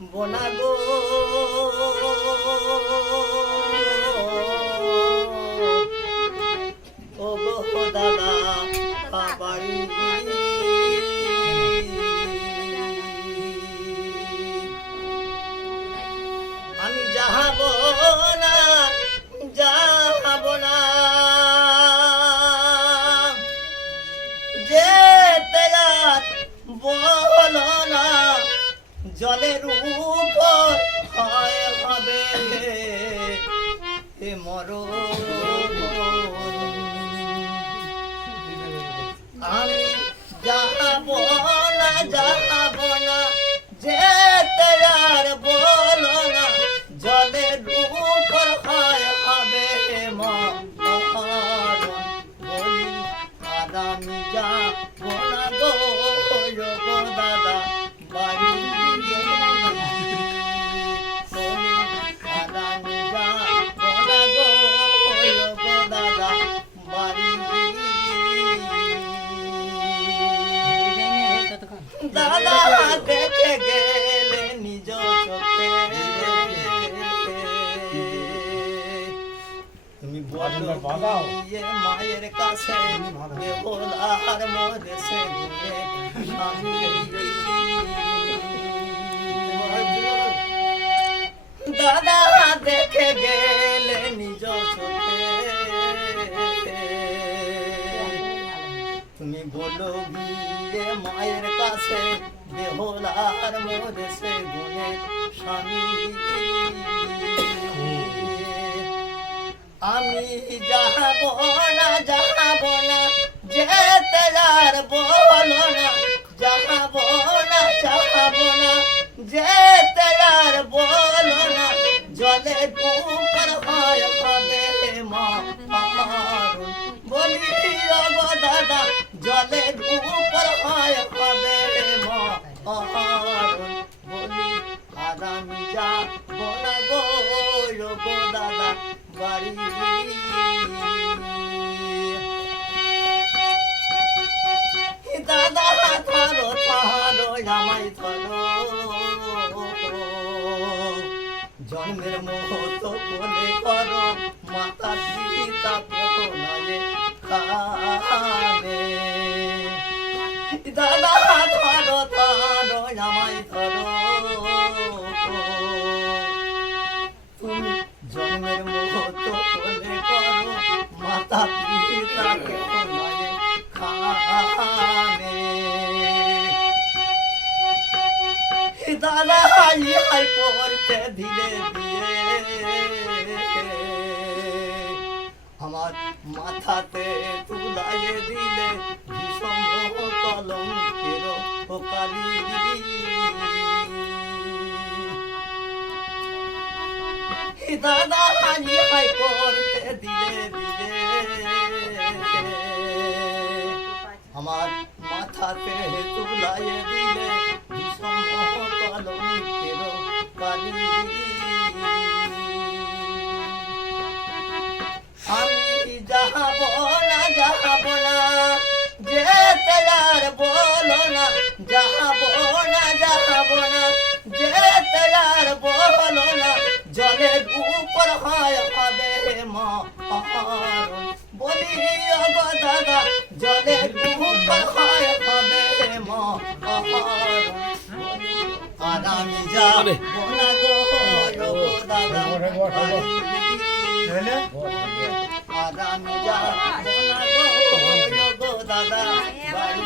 বোনা গো ও গো দাদা বাড়ি আমি যাবো না যাবো না যেতে বলো না জলের উপর হয় হবে এ মরণ আমি যাবো না যেতে আর বলো না জলের উপর হয় হবে মরণ বলি আর আমি যাবো না গো দাদা বাড়ি দাদা দেখে গেলে নিজ চোখে তুমি বলো মায়ের কাছে বেহুলার মধ্যে সে দাদা দেখে গেলে নিজ চোখে তুমি বলো গিয়ে মায়ের কাছে বেহুলার মধ্যে সে গুণে স্বামী আমি যাবো না যেতে আর বলো না যাবো না যেতে আর বলো না জলে উপর হয় হবে মরণ বলি গো দাদা জলের উপর হয় হবে মরণ বলি আর আমি যাবো না গো দাদা বাড়ি দাদা ধরো আমায় ধরো জন্মের মুহূর্ত বলে করো মাতা পিতা কেহ নয় খানে দাদা ধরো আমায় ধরো তুমি জন্মের মুহূর্ত বলে করো মাতা পিতা কেহ নয় খানে দাদা ইহাই করতে ধীরে দিয়ে আমার মাথাতে তুলাই দিলে ভীষণ কলঙ্কের কালি দাদা ইহাই করতে ধীরে দিয়ে আমার মাথাতে তুলাই দিলে ভীষণ কলঙ্কের কালি আমি যাবো না যেতে আর বলো না যাবো না যেতে আর বলো না জলের উপর হয় হবে মরণ বলি গো দাদা জলের উপর হয় হবে মরণ আর আমি যাবো না গো দাদা আর আমি যাবো না গো দাদা বাড়ি